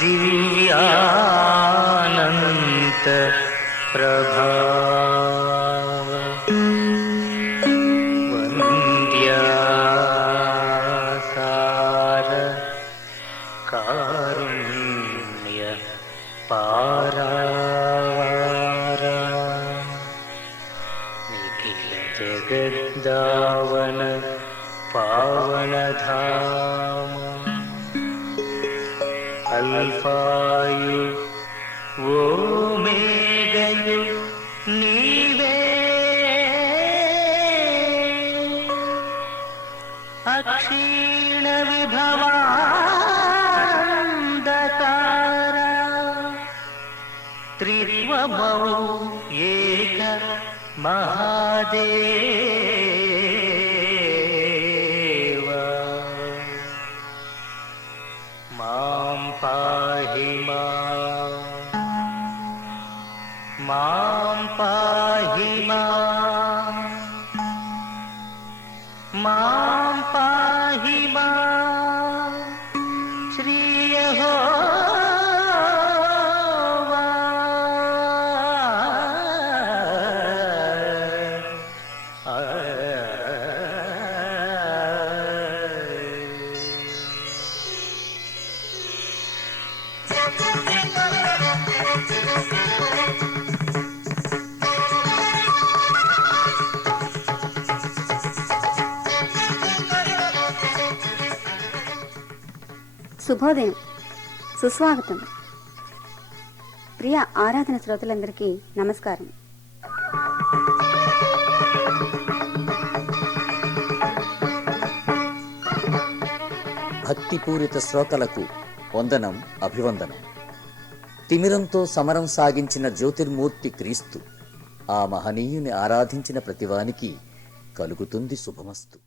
दिव्यानंत प्रभाव वन्द्यासार कारुण्य पारावार निखिल जगद्दावन पावनधाम अल्फायु ओमेगयु नीवे अक्षीण विभवान्धकार त्रित्वमौ एक महादेव मां पाहि मां पाहि मां पाहि श्री यहोवा శుభోదయం, సుస్వాగతం. ప్రియ ఆరాధన శ్రోతలందరికీ నమస్కారం. భక్తిపూరిత శ్రోతలకు వందనం, అభివందనం. తిమిరంతో సమరం సాగించిన జ్యోతిర్మూర్తి క్రీస్తు, ఆ మహనీయుని ఆరాధించిన ప్రతివానికి కలుగుతుంది శుభమస్తు.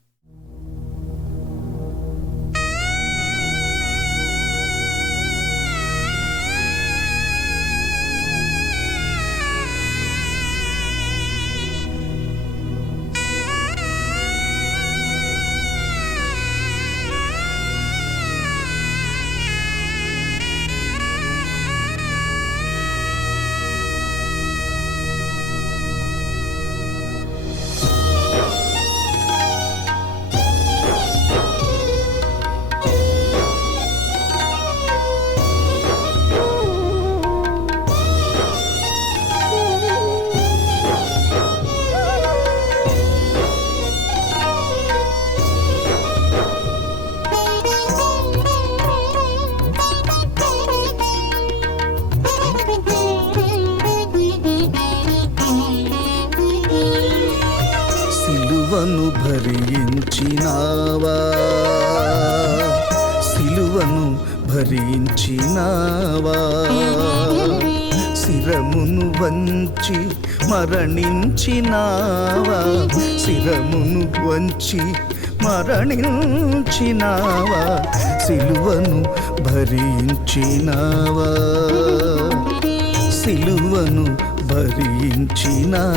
సిలువను భరించినావా, సిలువను భరించినావా, శిరమును వంచి మరణించినావా, శిరమును వంచి మరణించినావా, సిలువను భరించినావా, సిలువను భరించినావా.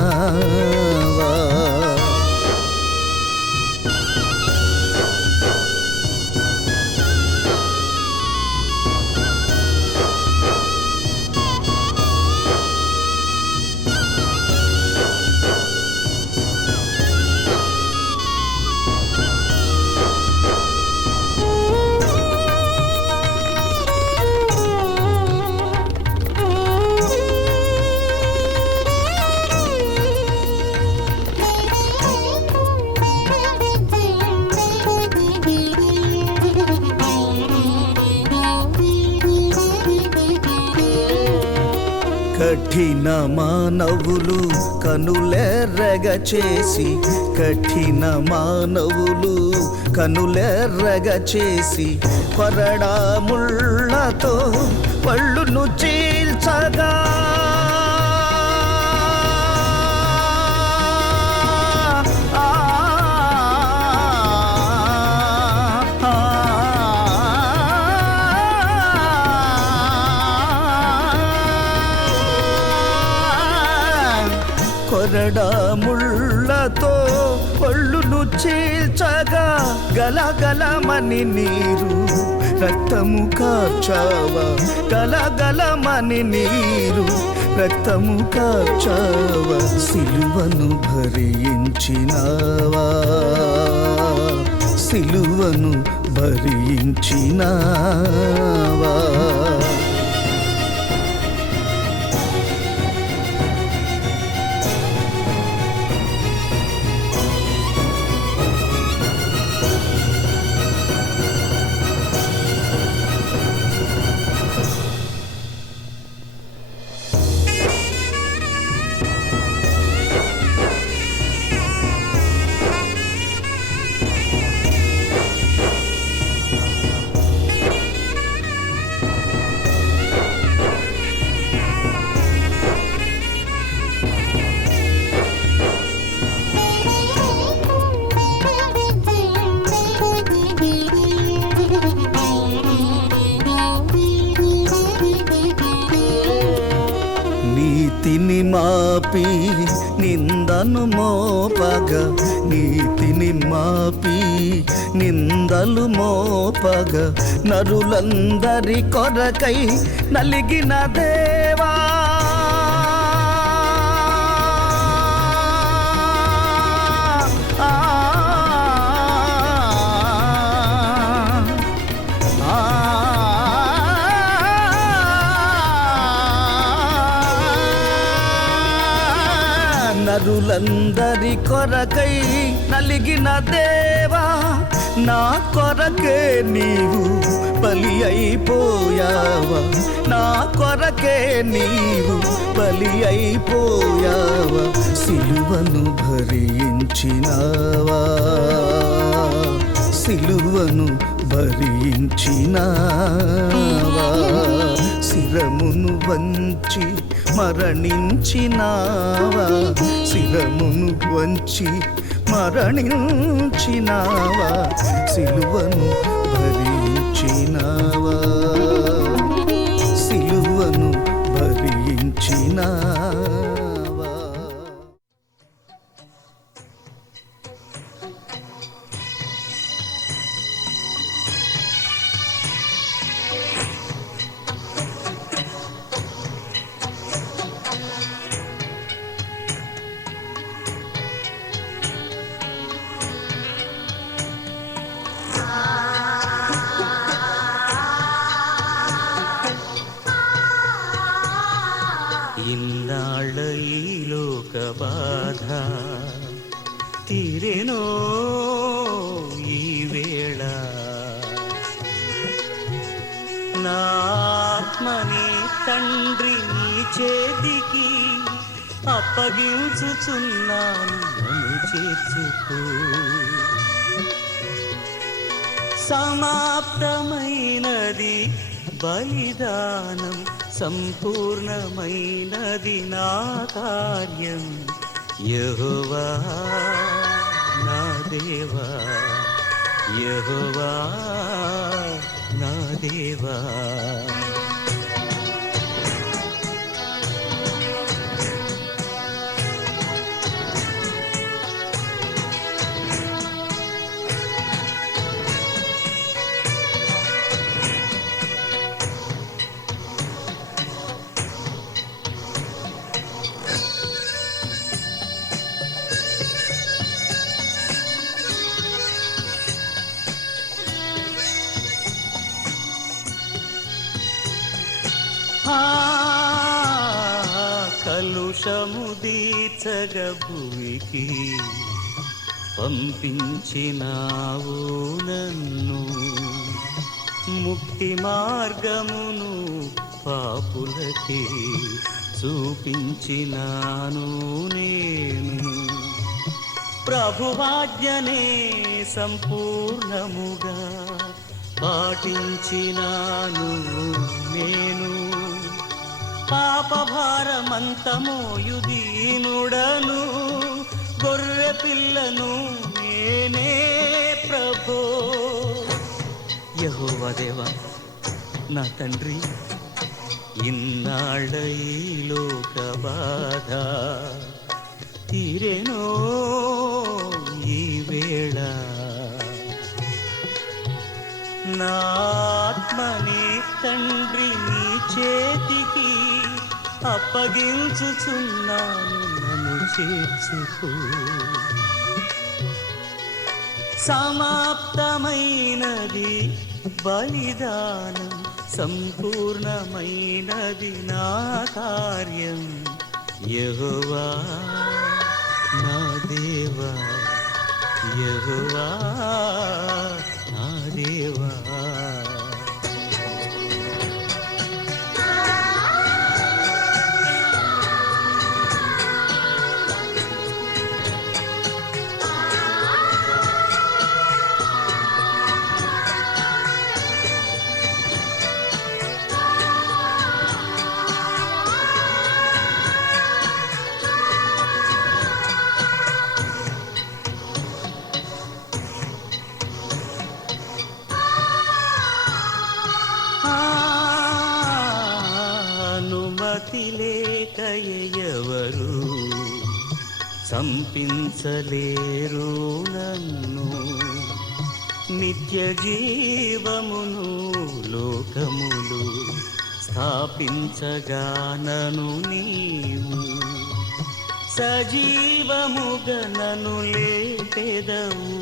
కఠిన మానవులు కనులెర్రగ చేసి, కఠిన మానవులు కనులెర్రగ చేసి, కొరడా ముళ్ళతో పళ్ళును చీల్చగా, కొరడా ముళ్ళతో ఒళ్ళును చీల్చగా, గలగలమని నీరు రక్తము కార్చావా గలగలమని నీరు రక్తము కార్చావా సిలువను భరించినావా సిలువను భరించినావా నీతిని మాపి నిందను మోపగా నీతిని మాపి నిందలు మోపగా నరులందరి కొరకై నలిగిన దేవా నరులందరి కొరకై నలిగిన దేవా నా కొరకే నీవు బలి అయిపోయావా నా కొరకే నీవు బలి అయిపోయావా సిలువను భరించినావా సిలువను భరించినావా శిరమును వంచి మరణించినావా శిరమును వంచి మరణించినావా సిలువను భరించినావా సిలువను భరించినావా ఇన్నాళ్ళ ఈ లోక బాధ తీరెనో ఈ వేళ నా ఆత్మని తండ్రి నీ చేతికి అప్పగించుచున్నాను నన్ను చేర్చుకో సమాప్తమైనది బలిదానం సంపూర్ణమైనది నా కార్యం యెహోవా నా దేవా యెహోవా నా దేవా కలుషము దీర్చగ భూమికి పంపించినావు నన్ను ముక్తి మార్గమును పాపులకి చూపించినాను నేను ప్రభువాజ్ఞనే సంపూర్ణముగా పాటించినాను నేను పాపభారమంతమోయు దీనుడను గొర్రె పిల్లను నేనే ప్రభో యెహోవా దేవా నా తండ్రి ఇన్నాళ్ళ ఈ లోక బాధ తీరెనో ఈ వేళ నా ఆత్మని తండ్రి నీ చేతికి అప్పగించుచున్నాను, నన్ను చేర్చుకో. సమాప్తమైనది బలిదానం, సంపూర్ణమైనది నా కార్యం. యెహోవా నా దేవా, యెహోవా నా దేవా. అనుమతి లేక ఎవరు సంపించలేరు నన్ను, నిత్య జీవమును లోకములు స్థాపించగానను నీవు. సజీవముగనను లేపెదవు,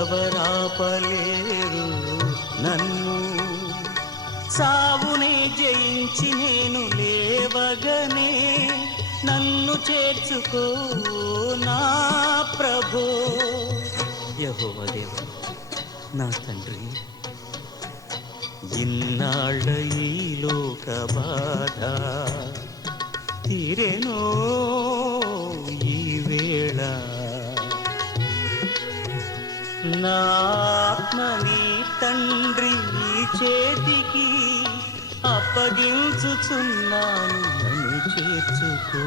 ఎవరాపలేరు నన్ను. సావునే జయించి నేను లేవగనే, నన్ను చేర్చుకో నా ప్రభో. యెహోవా దేవా నా తండ్రి, ఇన్నాళ్ళ ఈ లోక బాధ తీరెనో ఈ వేళ. నా ఆత్మని తండ్రి నీ చేతికి అప్పగించుచున్నాను, నన్ను చేర్చుకో.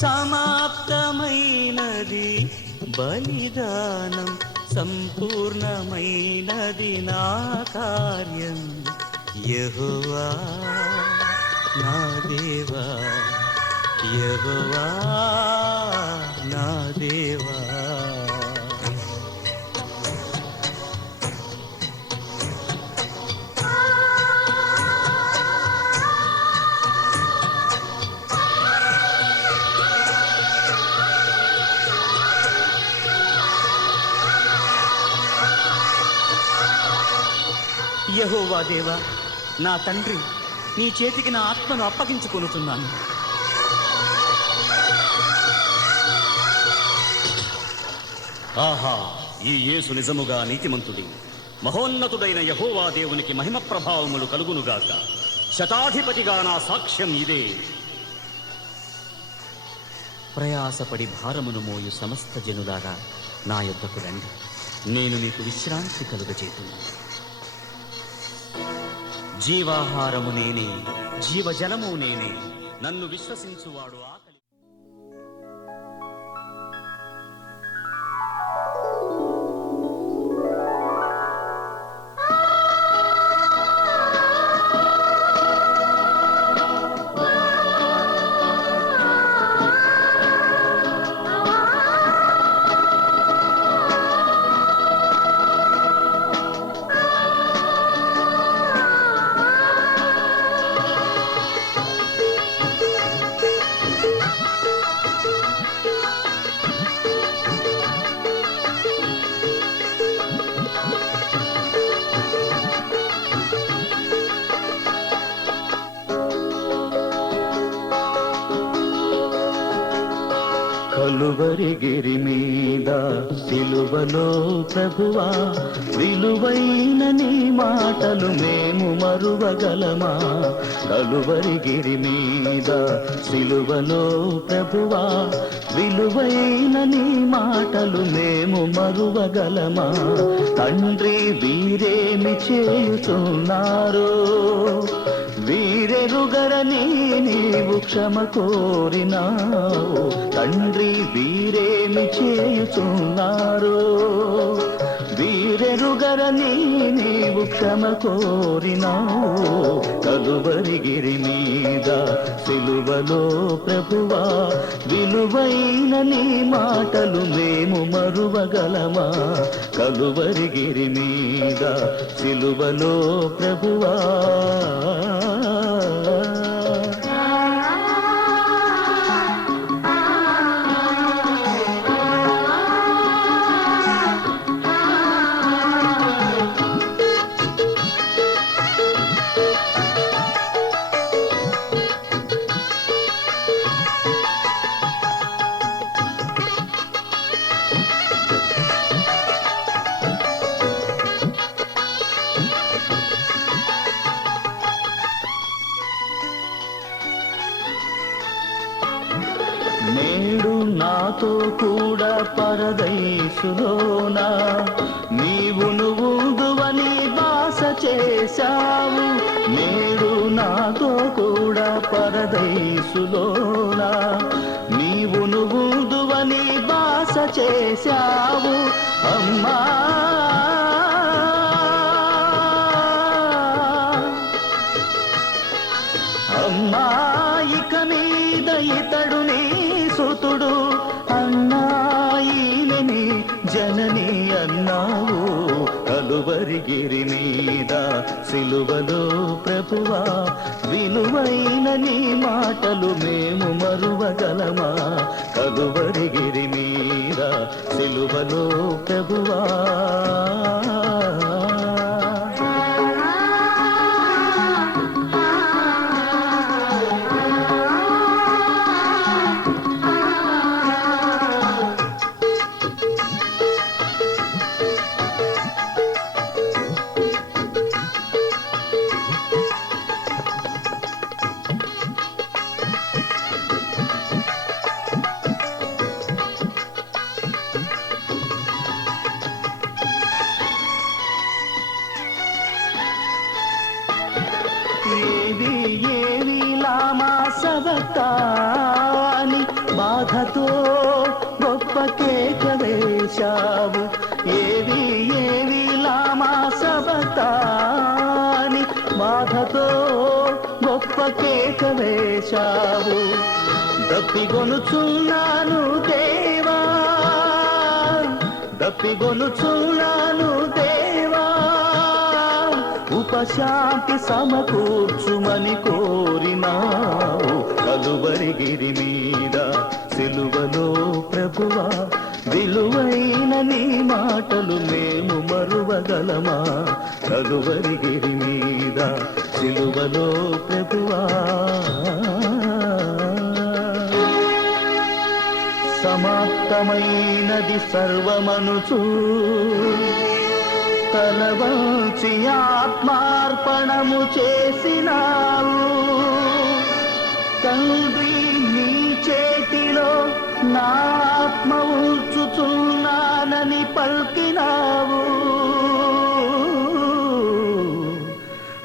సమాప్తమైనది బలిదానం, సంపూర్ణమైనది నా కార్యం. యెహోవా నా దేవా, యెహోవా నా దేవా. యెహోవా దేవా నా తండ్రి, నీ చేతికి నా ఆత్మను అప్పగించుకొనుచున్నాను. ఆహా, ఈ యేసు నిజముగా నీతిమంతుడి. మహోన్నతుడైన యెహోవా దేవునికి మహిమ ప్రభావములు కలుగునుగాక. శతాధిపతిగా నా సాక్ష్యం ఇదే. ప్రయాసపడి భారమును మోయు సమస్త జనులారా నా యొద్దకు రండి, నేను మీకు విశ్రాంతి కలుగజేతును. జీవాహారము నేనే, జీవజలము నేనే, నన్ను విశ్వసించువాడు ఆకలి. కలువరిగిరి మీద సిలువలో ప్రభువా, విలువైన నీ మాటలు మేము మరువగలమా? కలువరిగిరి మీద సిలువలో ప్రభువా, విలువైన నీ మాటలు మేము మరువగలమా? తండ్రి వీరేమి చేయుచున్నారో వీరెరుగరని నీవు క్షమ కోరినావు. తండ్రి వీరేమి చేయుచున్నారో వీరెరుగరని నీవు క్షమ కోరినావు కలువరిగిరి మీద సిలువలో ప్రభువా విలువైన నీ మాటలు మేము మరువగలమా కలువరిగిరి మీద సిలువలో ప్రభువా నేడు నాతో కూడా పరదైసులోనా నీవు నువ్వుందువని బాస చేశావు నేడు నాతో కూడా పరదైసులోనా నీవు నువ్వుందువని బాస చేశావు అమ్మా అమ్మా ఇక మీద ఇతడు నీ సుతుడు అన్నాయిని జనని అన్నావు కలువరిగిరి మీద సిలువలో ప్రభువా విలువైన నీ మాటలు మేము మరువగలమా కలువరిగిరి మీద సిలువలో ప్రభువా ఏవి ఏవి లామా సబతాని బాధతో గొప్ప కేక వేశావు ఏవి ఏవి లామా సబతాని బాధతో గొప్ప కేక వేశావు దప్పిగొనుచున్నాను దేవా దప్పిగొనుచున్నాను దేవా ఉపశాంతి సమకూర్చుమని కోరినావు కలువరిగిరి మీద సిలువలో ప్రభువా విలువైన నీ మాటలు మేము మరువగలమా కలువరిగిరి మీద సిలువలో ప్రభువా సమాప్తమైనది సర్వమనుచు తలవంచి ఆత్మార్పణము చేసినావు తండ్రి నీ చేతిలో నా ఆత్మ ఉంచుచున్నానని పలికినావు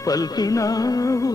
పలికినావు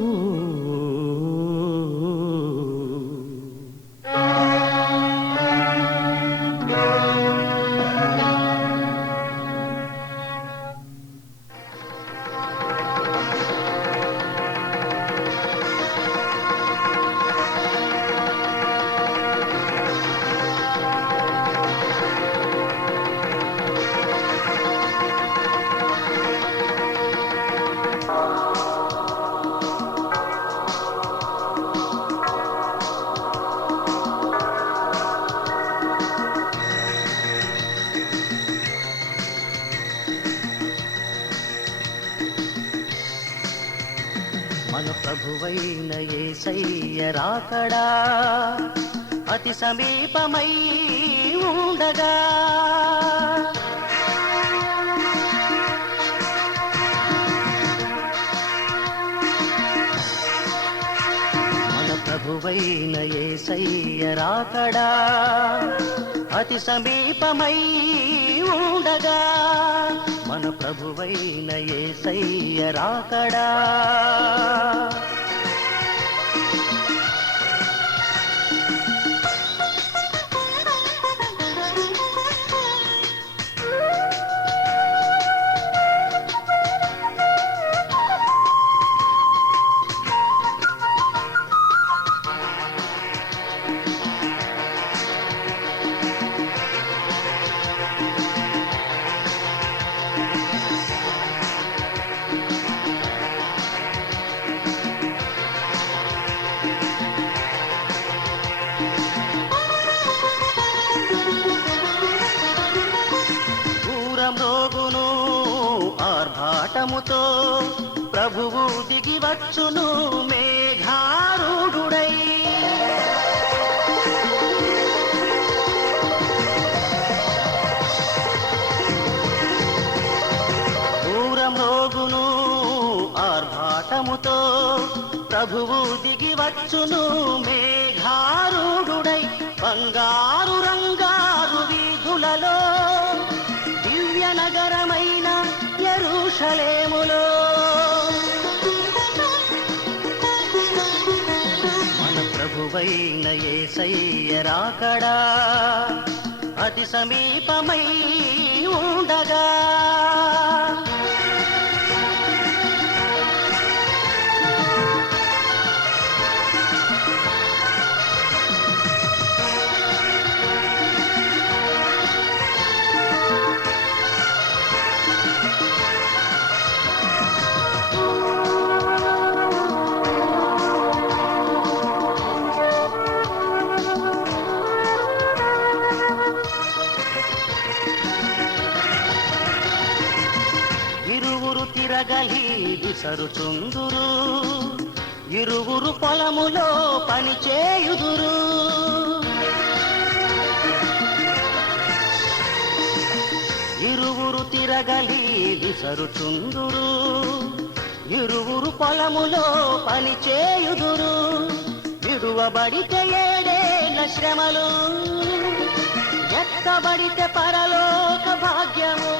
మన ప్రభువైన యేసయ్య రాకడా అతి సమీపమై ఉండగా మన ప్రభువైన యేసయ్య రాకడా అతి సమీపమై ఉండగా మన ప్రభువైన యేసయ్య రాకడా దూరం రోగును ఆర్భాటముతో ప్రభువు దిగి వచ్చును మేఘారూఢుడై. దూరం రోగును ఆర్భాటముతో ప్రభువు దిగి వచ్చును మేఘారూఢుడై. బంగారు రంగారు వీధులలో దివ్య నగరమైన యెరూషలేములో మన ప్రభువైన యేసయ్య రాకడా అతి సమీపమై ఉండగా. ఇరువురు తిరగలి విసరుచుందురు, ఇరువురు పొలములో పని చేయుదురు. ఇరువురు తిరగలి విసరుచుందురు, ఇరువురు పొలములో పని చేయుదురు. విడువబడితే ఏడేళ్ల శ్రమలు, ఎత్తబడితే పరలోక భాగ్యము.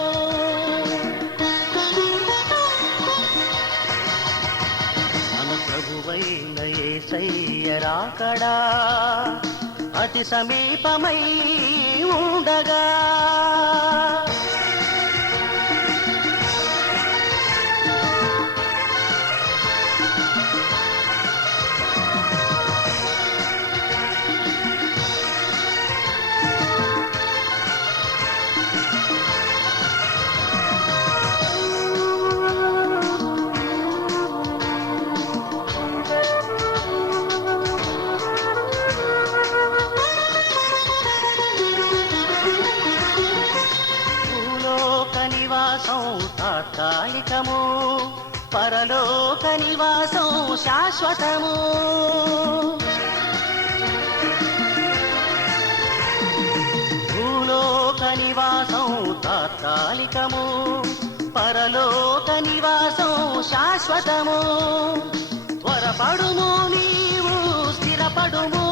మన ప్రభువైన యేసయ్య రాకడా అతి సమీపమై ఉండగా. తాత్కాలికము, పరలోక నివాసం శాశ్వతము. భూలోక నివాసం తాత్కాలికము, పరలోక నివాసం శాశ్వతము. త్వరపడుము నీవు స్థిరపడుము,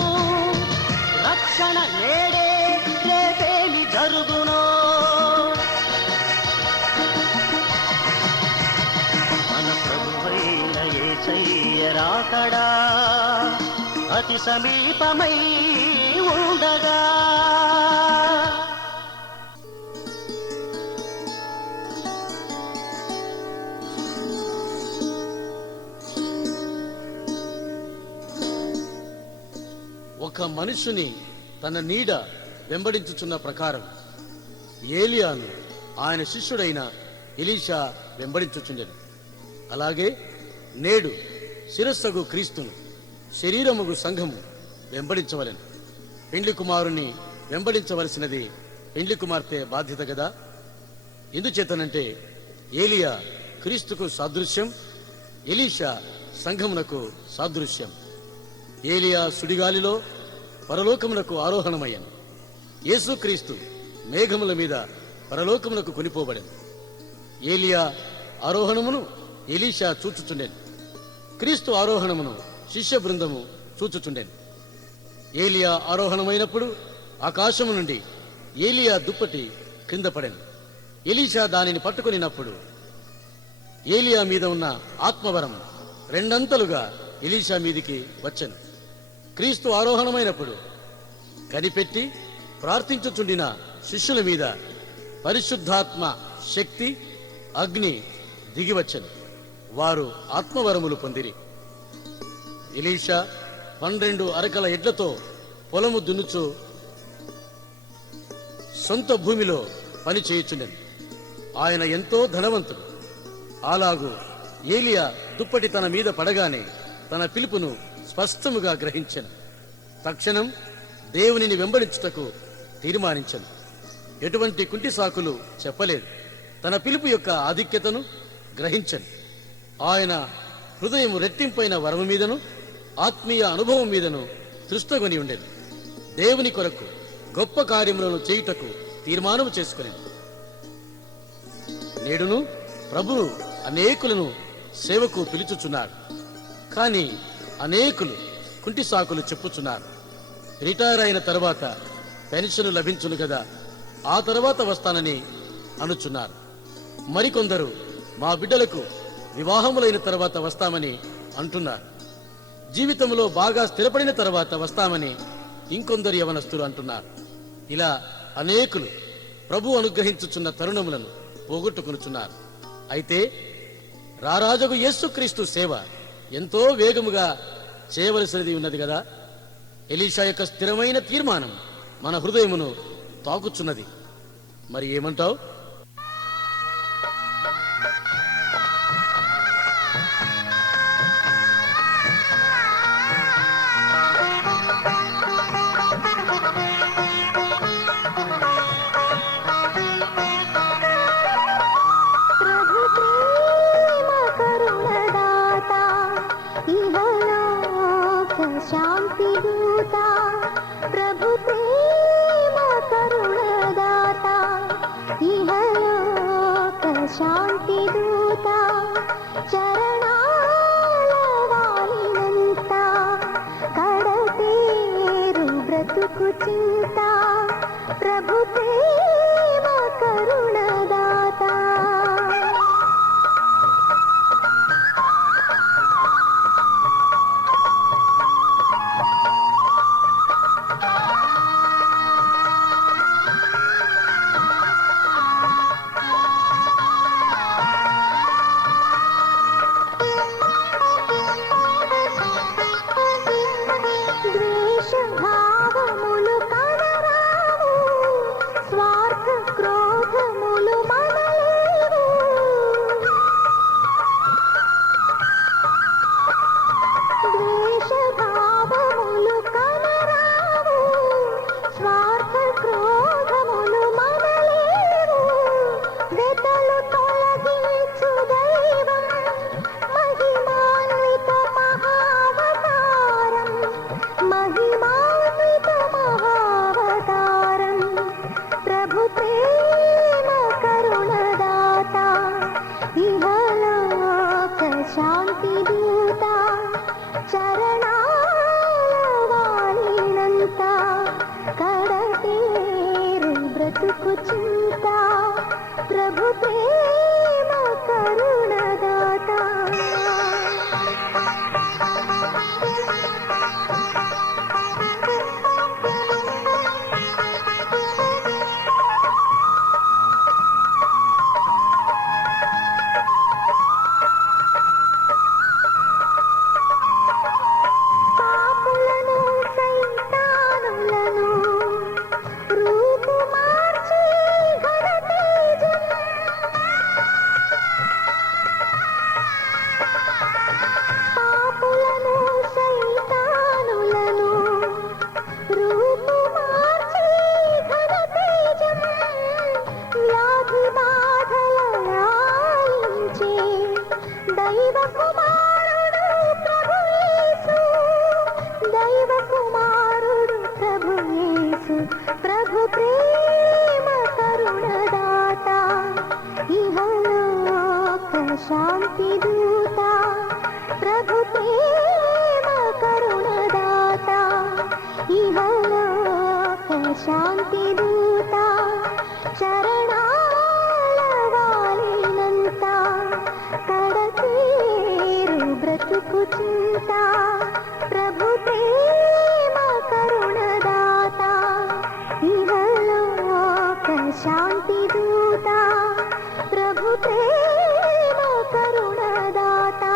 రక్షణ నేడే రేపేమి జరుగునో. యేసయ్య రాకడా అతి సమీపమై ఉండగా. ఒక మనుషుని తన నీడ వెంబడించుచున్న ప్రకారం ఏలియాను ఆయన శిష్యుడైన ఎలీషా వెంబడించుచుండెను. అలాగే నేడు శిరస్సగు క్రీస్తును శరీరముగు సంఘము వెంబడించవలెను. పెండ్లి కుమారుని వెంబడించవలసినది పెండ్లి కుమార్తె బాధ్యత కదా. ఎందుచేతనంటే ఏలియా క్రీస్తుకు సాదృశ్యం, ఎలీషా సంఘమునకు సాదృశ్యం. ఏలియా సుడిగాలిలో పరలోకమునకు ఆరోహణమయ్యను. యేసుక్రీస్తు మేఘముల మీద పరలోకమునకు కొనిపోబడెను. ఏలియా ఆరోహణమును ఎలీషా చూచుచుండెను, క్రీస్తు ఆరోహణమును శిష్య బృందము చూచుచుండెను. ఏలియా ఆరోహణమైనప్పుడు ఆకాశము నుండి ఏలియా దుప్పటి క్రింద పడెను. ఎలీషా దానిని పట్టుకొనినప్పుడు ఏలియా మీద ఉన్న ఆత్మవరం రెండంతలుగా ఎలీషా మీదికి వచ్చెను. క్రీస్తు ఆరోహణమైనప్పుడు కనిపెట్టి ప్రార్థించుచుండిన శిష్యుల మీద పరిశుద్ధాత్మ శక్తి అగ్ని దిగివచ్చెను. వారు ఆత్మవరములు పొందిరి. ఎలీషా 12 అరకల ఎడ్లతో పొలము దున్నుచు సొంత భూమిలో పని చేయుచుండెను. ఆయన ఎంతో ధనవంతుడు. అలాగూ ఏలియా దుప్పటి తన మీద పడగానే తన పిలుపును స్పష్టముగా గ్రహించెను. తక్షణం దేవునిని వెంబడించుటకు తీర్మానించెను. ఎటువంటి కుంటి సాకులు చెప్పలేదు. తన పిలుపు యొక్క ఆధిక్యతను గ్రహించను. ఆయన హృదయం రెట్టింపైన వరము మీదను ఆత్మీయ అనుభవం మీదను తృష్ణగొని ఉండేది. దేవుని కొరకు గొప్ప కార్యములను చేయుటకు తీర్మానం చేసుకుని నేడును ప్రభువు అనేకులను సేవకు పిలుచుచున్నాడు. కానీ అనేకులు కుంటి సాకులు చెప్పుచున్నారు. రిటైర్ అయిన తర్వాత పెన్షన్ లభించును కదా, ఆ తర్వాత వస్తానని అనుచున్నారు. మరికొందరు మా బిడ్డలకు వివాహములైన తర్వాత వస్తామని అంటున్నారు. జీవితంలో బాగా స్థిరపడిన తర్వాత వస్తామని ఇంకొందరు యవనస్తులు అంటున్నారు. ఇలా అనేకులు ప్రభు అనుగ్రహించుచున్న తరుణములను పోగొట్టుకొనుచున్నారు. అయితే రారాజగు యేసుక్రీస్తు సేవ ఎంతో వేగముగా చేయవలసినది ఉన్నది కదా. ఎలీషా యొక్క స్థిరమైన తీర్మానం మన హృదయమును తాకుచున్నది. మరి ఏమంటావు? शांति दूता प्रभु प्रेम करुणदाता इहलोक शांति दूता चरणालवालिनंत कड़तेरु ब्रतुकु चिंता प्रभु प्रेम करुणदाता शांति दूता चरणालवालिनंत कड़तेरु ब्रतुकु चिंता प्रभु प्रेम करुणदाता प्रभु प्रेम करुणदाता इहलोक शांति दूता प्रभु प्रेम करुणदाता इहलोक शांति दूता चरणालवालिनंत कड़तेरु ब्रतुकु चिंता प्रभु प्रेम करुणदाता इहलोक शांति दूता प्रभु प्रेम करुणदाता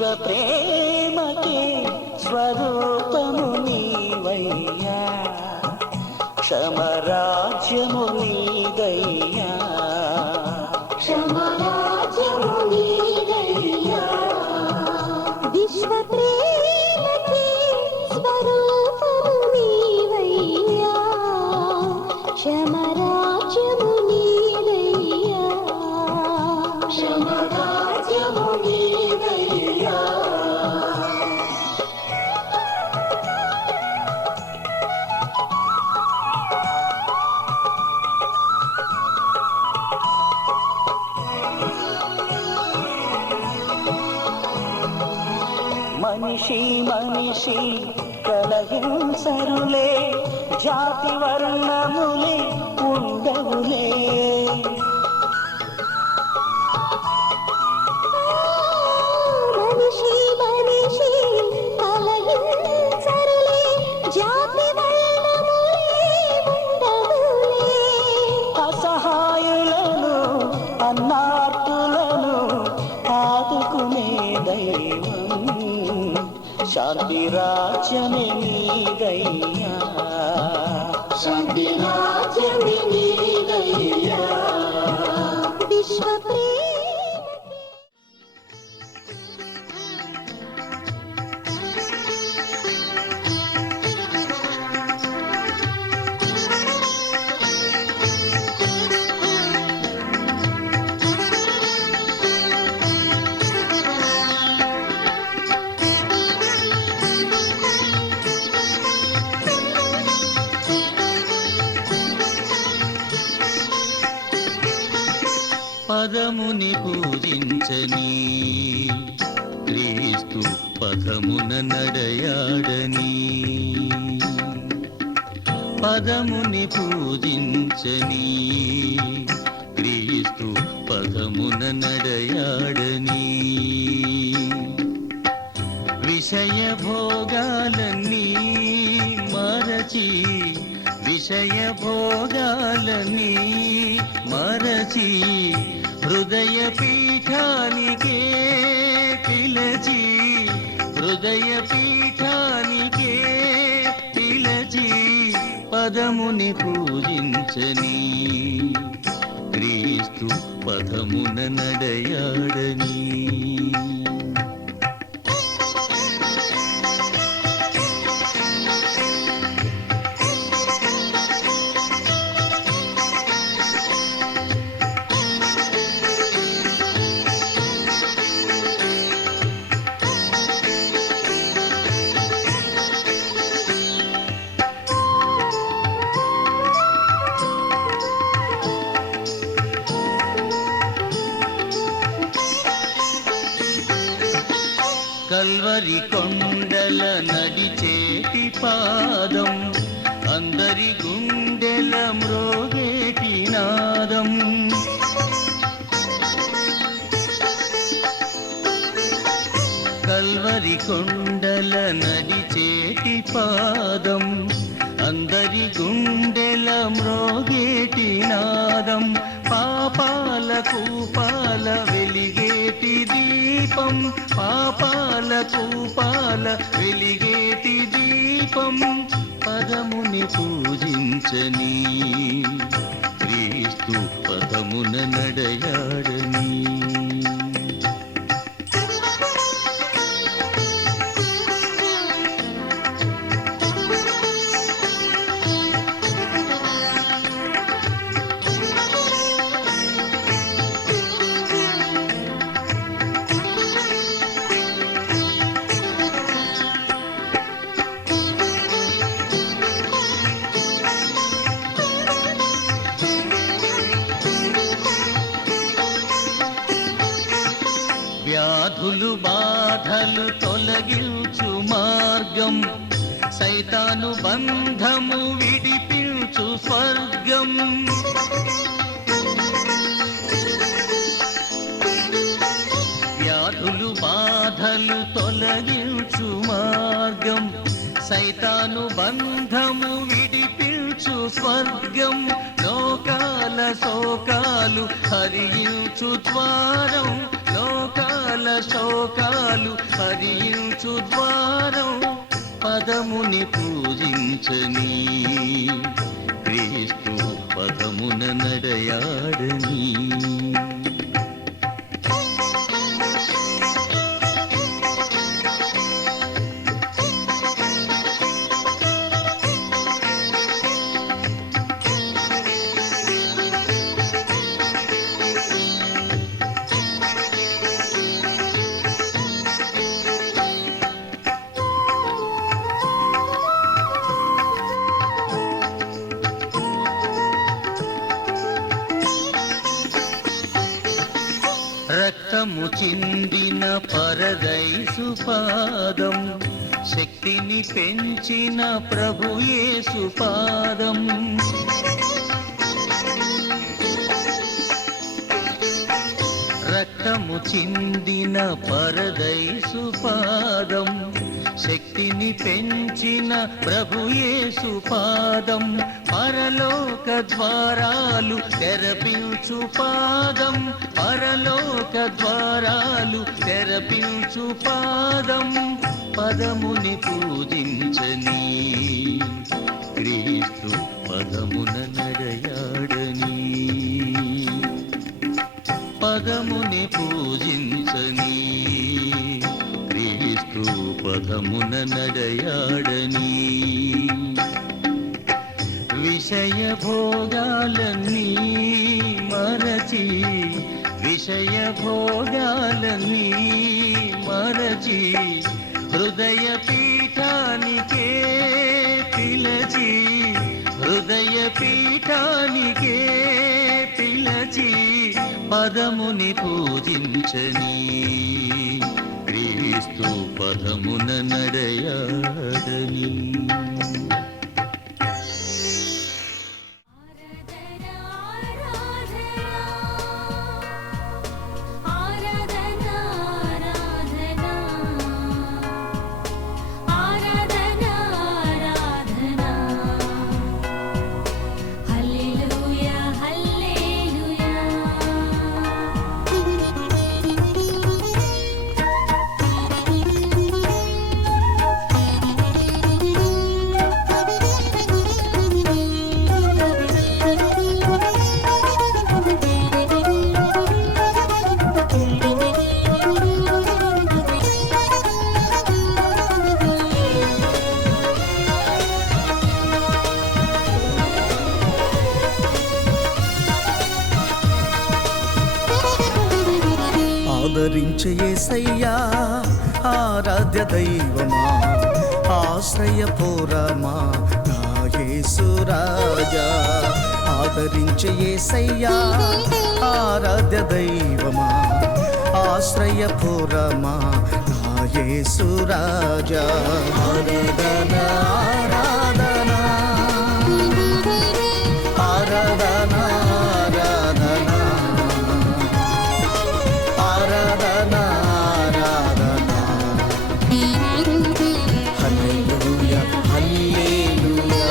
విశ్వ ప్రేమకే స్వరూపము నీవయ్యా, క్షమరాజ్యము నీదయ్యా, క్షమరాజ్యము నీదయ్యా. విశ్వ ప్రేమకి స్వరూపము నీవయ్యా, క్షమరాజ్యము నీదయ్యా, క్షమరాజ్యము నీదయ్యా. మనిషి మనిషి కలహింసరులే, జాతి వర్ణములే ఉండవులే. మనిషి మనిషి కలహింసరులే, జాతి వర్ణములే ఉండవులే. అసహాయులను అన్నార్తులను ఆదుకునే దైవం, శాంతి రాజ్యమే నీదయ్యా, శాంతి రాజ్యమే నీదయ్యా. విశ్వ ప్రేమకి పదముని పూజించని క్రీస్తు పదమున నడయాడని, పదముని పూజించని క్రీస్తు పదమున నడయాడని. విషయ భోగాలన్నీ మరచి, విషయ భోగాలన్నీ మరచి, హృదయ పీఠానికే పిలచి, హృదయ పీఠానికే పిలచి, పదముని పూజించని క్రీస్తు పదమున నడయాడని. కల్వరి కొండల నడిచేటి పాదం, అందరి గుండెల మ్రోగేటి నాదం. కల్వరి కొండల నడిచేటి పాదం, అందరి గుండెల మ్రోగేటి నాదం. పాపాల కూపాల వెలిగేటి దీపం, పాపాల కూపాల వెలిగేటి దీపం, పదముని పూజించని క్రీస్తు పదమున నడయాడని. వ్యాధులు బాధలు తొలగించు మార్గం, సైతాను బంధము విడిపించు స్వర్గం. వ్యాధులు బాధలు తొలగించు మార్గం, సైతాను బంధము విడిపించు స్వర్గం. లోకాల శోకాలు హరించు ద్వారం, లోక లోకాల శోకాలు హరించు ద్వారం పదముని పూజించని క్రీస్తు పదమున నడయాడని. రక్తము చిందిన పరదైసు పాదం శక్తిని పెంచిన ప్రభు యేసు పాదం. రక్తము చిందిన పరదైసు పాదం శక్తిని పెంచిన ప్రభు యేసు పాదం. పరలోక ద్వారాలు తెరపించు పాదం, పరలోక ద్వారాలు తెరపించు పాదం. పదముని పూజించని క్రీస్తు పదమున నడయాడని. పదముని పూజించని క్రీస్తు పదమున నడయాడని. విషయ భోగాలన్నీ మరచి, విషయ భోగాలన్నీ మరచి హృదయ పీఠానికే పిలచి, హృదయ పీఠానికే పిలచి పదముని పూజించని క్రీస్తు పదమున నడయాడని. ఆదరించే యేసయ్యా ఆరాధ్య దైవమా, ఆశ్రయపురమా నా యేసు రాజా. ఆదరించే యేసయ్యా ఆరాధ్య దైవమా, ఆశ్రయపురమా నా యేసు రాజా. ఆరాధన ఆరాధన ఆరాధన ఆరాధన ఆరాధన హల్లెలూయా హల్లెలూయా.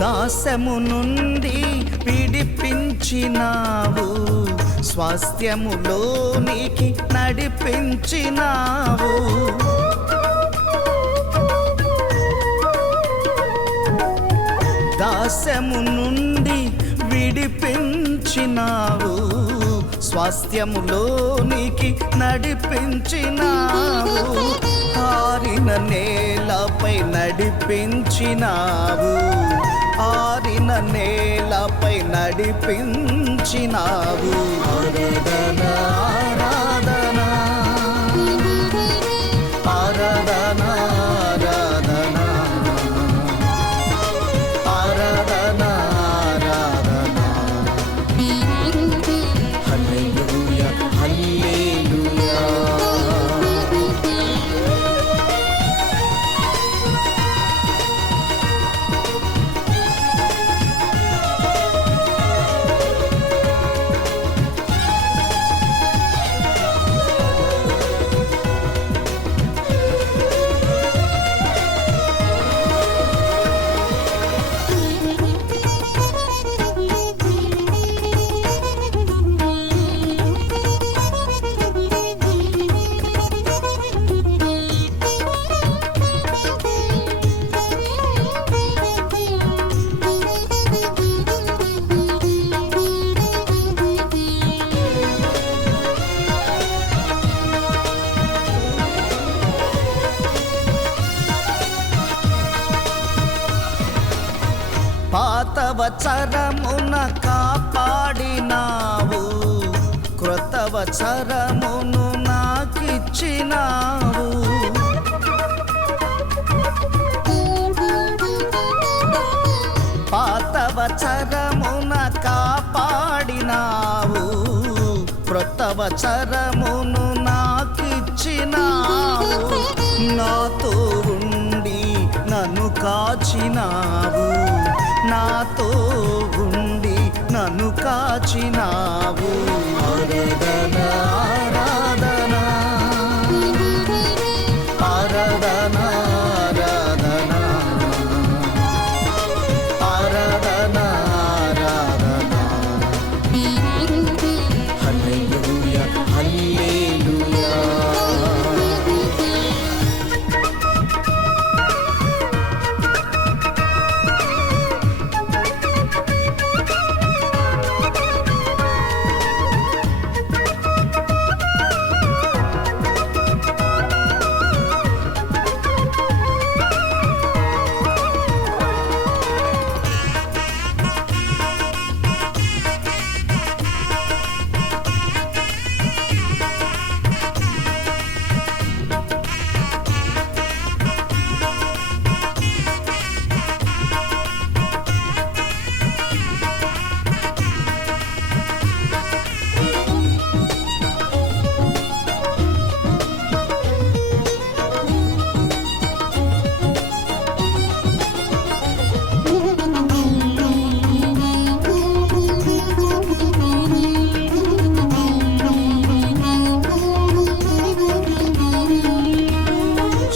దాస్యము నుండి విడిపించినావు, స్వాస్థ్యములోనికి నడిపించినావు. దాస్యము నుండి విడిపించినావు, స్వాస్థ్యములోనికి నడిపించినావు. ఆరిన నేలపై నడిపించినావు, ఆరిన నేలపై నడిపించినావు. ఆరాధన ఆరాధన ఆరాధన వత్సరమును నాకిచ్చినావు. పాత వత్సరమున కాపాడినావు, క్రొత్త వత్సరమును నాకిచ్చినావు. నాతో ఉండి నన్ను కాచినావు, నాతో ఉండి నన్ను కాచినావు. ఆరాధన ఆరాధన ఆరాధన ఆరాధన ఆరాధన హల్లెలూయా హల్లెలూయా.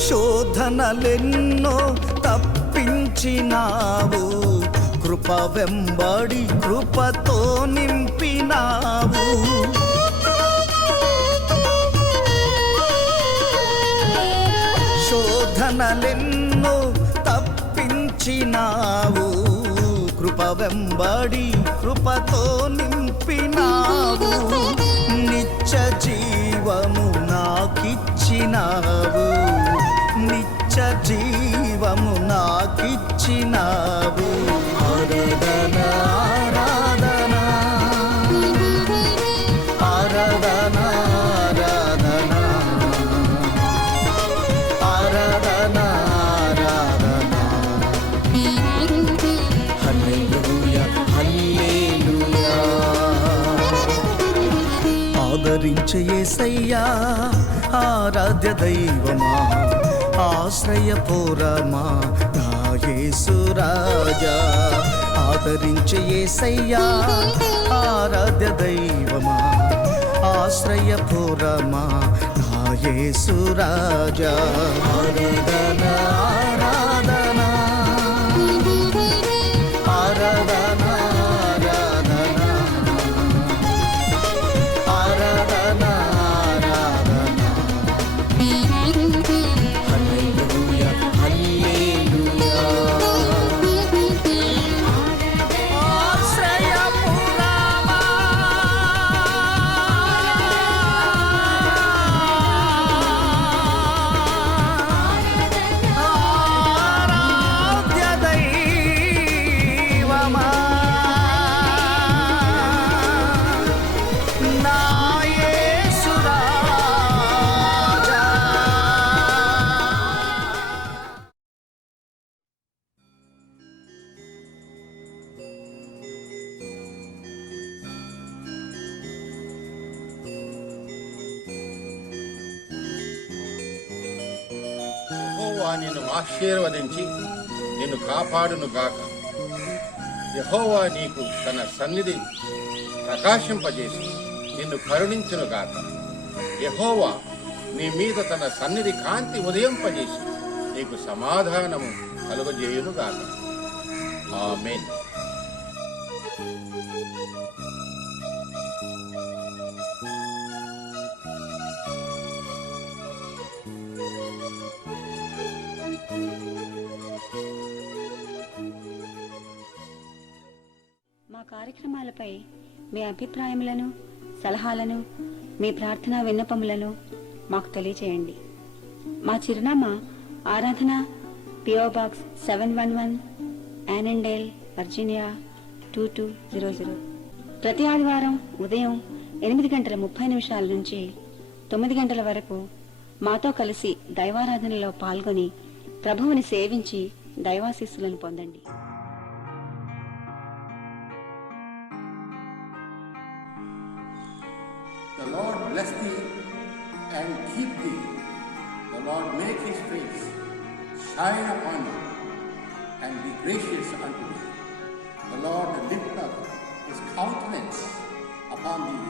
శోధనలెన్నో తప్పించినావు, కృప వెంబడి కృపతో నింపినావు. శోధనలెన్నో తప్పించినావు, కృప వెంబడి కృపతో నింపినావు. నిత్య జీవము నాకిచ్చినావు, నిత్య జీవము నాకిచ్చినావు. ఆరాధన ఆరాధన ఆరాధన ఆరాధన ఆరాధన హల్లెలూయా హల్లెలూయా. ఆదరించే యేసయ్యా ఆరాధ్య దైవమా, ఆశ్రయపురమా నా యేసు రాజా. ఆదరించే యేసయ్యా ఆరాధ్య దైవమా, ఆశ్రయపురమా నా యేసు రాజా. ఆరాధన ఆరాధన ఆరాధన ఆరాధన ఆరాధన హల్లెలూయా హల్లెలూయా. ఆశ్రయపురమా ఆరాధ్య దైవమా నా యేసు రాజా. యెహోవా నిన్ను ఆశీర్వదించి నిన్ను కాపాడును గాక. యెహోవా నీకు తన సన్నిధి ప్రకాశింపజేసి నిన్ను కరుణించును గాక. యెహోవా నీ మీద తన సన్నిధి కాంతి ఉదయింపజేసి నీకు సమాధానము కలుగజేయును గాక. ఆమేన్. మా కార్యక్రమాలపై మీ అభిప్రాయములను, సలహాలను, మీ ప్రార్థనా విన్నపములను మాకు తెలియచేయండి. మా చిరునామా ఆరాధన, PO Box 711, యానెండేల్, వర్జీనియా 2200. ప్రతి ఆదివారం ఉదయం 8:30 నుంచి 9 గంటల వరకు మాతో కలిసి దైవారాధనలో పాల్గొని ప్రభువుని సేవించి దైవాశీస్సులను పొందండి. The Lord bless thee and keep thee. The Lord make his face shine upon you and be gracious unto thee. The Lord lift up his countenance upon thee